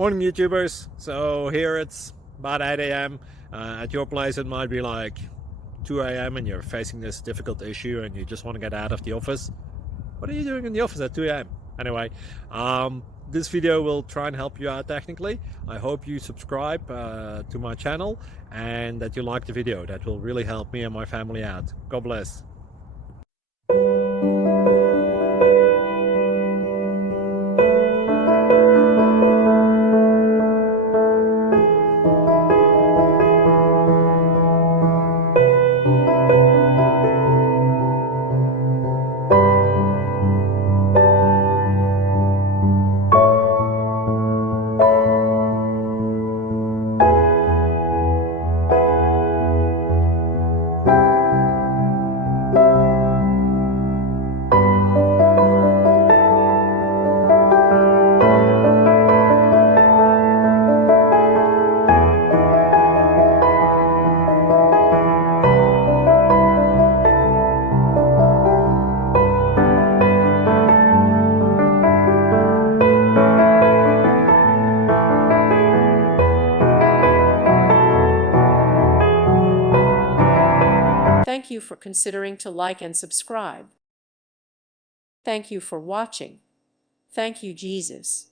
Morning YouTubers. So here it's about 8 a.m. At your place it might be like 2 a.m. and you're facing this difficult issue and you just want to get out of the office. What are you doing in the office at 2 a.m.? Anyway, this video will try and help you out technically. I hope you subscribe to my channel and that you like the video. That will really help me and my family out. God bless. Thank you for considering to like and subscribe. Thank you for watching. Thank you, Jesus.